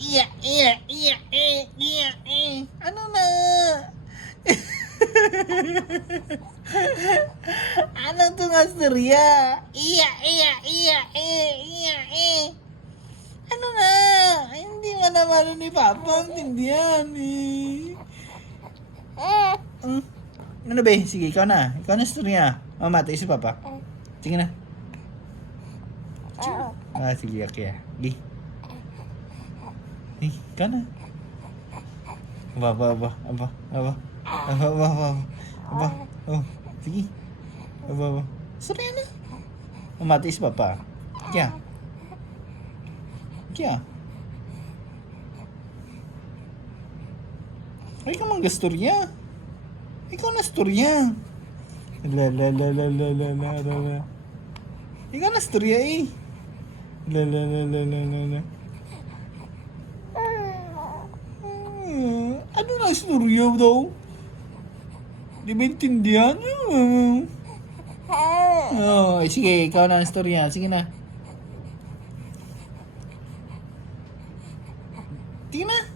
Iya, iya, iya, iya, ano na? Ano to nga storya? Iya, iya, iya, iya, ano na? Ay, hindi nga naman ni Papa ang tindihan eh. Mm. Ano ba? Sige, ikaw na. Ikaw na storya. Mama, tayo si Papa. Sige na. Ah, sige, okay. Gi. Ikaw na. Aba, aba, aba, aba, aba, aba, aba, aba, aba, oh, sige. Aba, aba. Storya na. Mama, tayo si Papa. Kya. Kya. Ay, ka mang gastorya. Ikaw na storya. La la la la la la la la la. Ikaw na storya eh. La la la la la la la. Ano na storya daw? Di ba intindihan? Oh, sige, ikaw na ang storya. Sige na. Sige na.